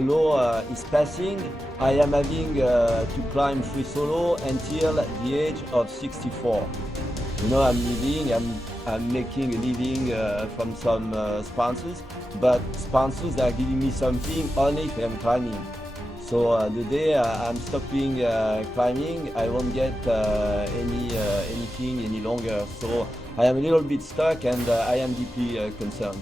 the law is passing, I am having to climb free solo until the age of 64. You know, I'm making a living from some sponsors, but sponsors are giving me something only if I'm climbing. So the day I'm stopping climbing, I won't get anything any longer. So I am a little bit stuck, and I am deeply concerned.